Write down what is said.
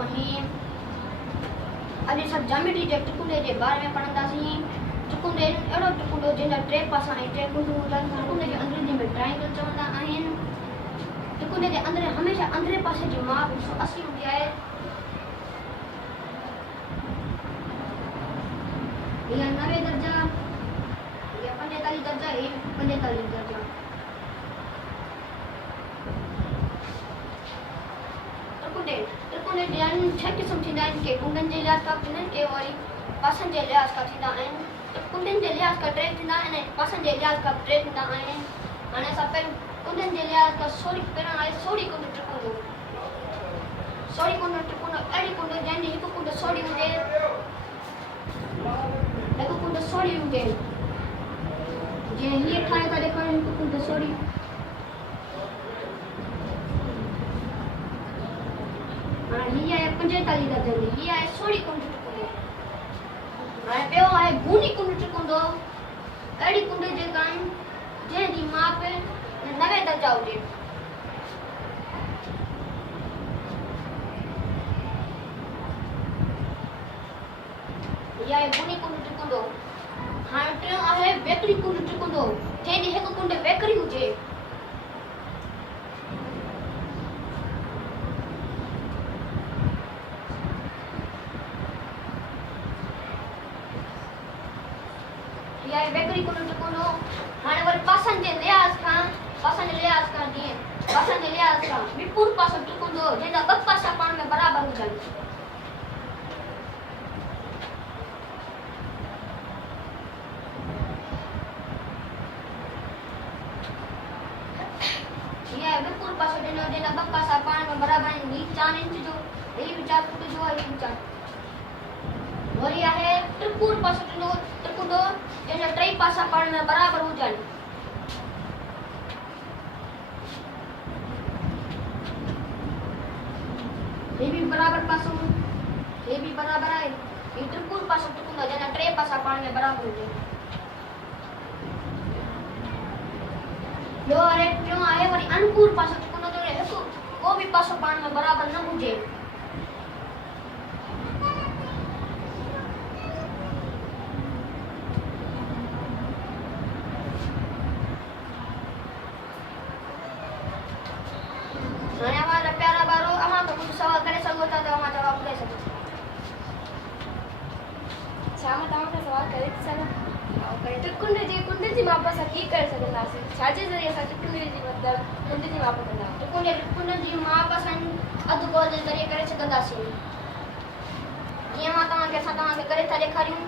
रहीम। अॼु सभु ज्योमेट्री जे टुकुंडे जे बारे में पढ़ंदासीं। टुकुंडे अहिड़ो टुकुंडो जंहिंजा टे पासा ऐं टे कुंडूं हूंदनि। टुकुंडे जे अंदरि जंहिंमें ट्राइंगल चवंदा आहिनि। टुकुंडे जे अंदरि हमेशह अंदरे पासे जी माप 180 हूंदी आहे। हीअ 90 दर्जा, हीअ 45 दर्जा, हीअ 45 दर्जा। टुकुंडे ॼणु 6 क़िस्म थींदा आहिनि। के कुंडनि जे लिहाज़ खां थींदा आहिनि, के वरी पासनि जे लिहाज़ खां थींदा आहिनि। कुंडनि जे लिहाज़ खां 3 थींदा आहिनि, पासनि जे लिहाज़ खां 3 थींदा आहिनि। हाणे असां पहिरियों कुंडनि जे लिहाज़ खां पहिरियों आहे सोढ़ी कुंड टुकुंडो। सोढ़ी कुंड टुकुंडो अहिड़ी कुंड जंहिंजी हिकु कुंड सोढ़ी हुजे, हिकु कुंड सोढ़ी हुजे। जीअं हीअ ठाहे था ॾेखारियूं हिकु कुंड सोढ़ी। हीअ आहे 45 दर्जनि जी, हीअ आहे सोढ़ी कुंड टुकुंडो। हाणे ॿियो आहे गूनी कुंड टुकुंडो। अहिड़ी कुंड जेका आहिनि जंहिंजी माप 90 दर्जा हुजे। हीअ आहे गूनी कुंड टुकुंडो। हाणे टियों आहे वेकरी कुंड टुकुंडो, जंहिंजी हिकु कुंड वेकरी हुजे। हीअ आहे वेकरी कुंड टुकुंडो। हाणे वरी पासनि जे लिहाज़ खां जीअं पासनि जे लिहाज़ खां विपुल पासो टुकुंडो जंहिंजा 2 पासा पाण में बराबरि हुजनि। हीअ आहे विपुल पासो जंहिंजा 2 पासा पाण में बराबरि आहिनि। हीअ 4 इंच जो, हीअ बि 4 फुट जो आहे, हीअ बि 4। वरी आहे त्रिपुर पासो टुकुंडो जंहिंजा 3 पासा पाण में बराबरि हुजनि। हीअ बि बराबरि पासो, हीअ बि बराबरि आहे। हीअ त्रिपुर पासो टुकुंडो जंहिंजा 3 पासा पाण में बराबरि हुजे। टियों आहे वरी अनुकूल पासो टुकुंडो जो हिकु को बि पासो पाण में बराबरि न हुजे। हाणे हमारा प्यारा ॿारो अव्हां खां कुझु सवाल करे सघो था त अव्हां जवाब ॾेई सघो। छा मां तव्हां खां सवाल करे थी सघां? टुकुंड जी माप असां कीअं करे सघंदासीं? छाजे ज़रिए असां टुकुंड जी कुंड जी माप कंदासीं? टुकुंड जी माप असां अधु गोल जे ज़रिए करे सघंदासीं। जीअं असां तव्हांखे करे था ॾेखारियूं।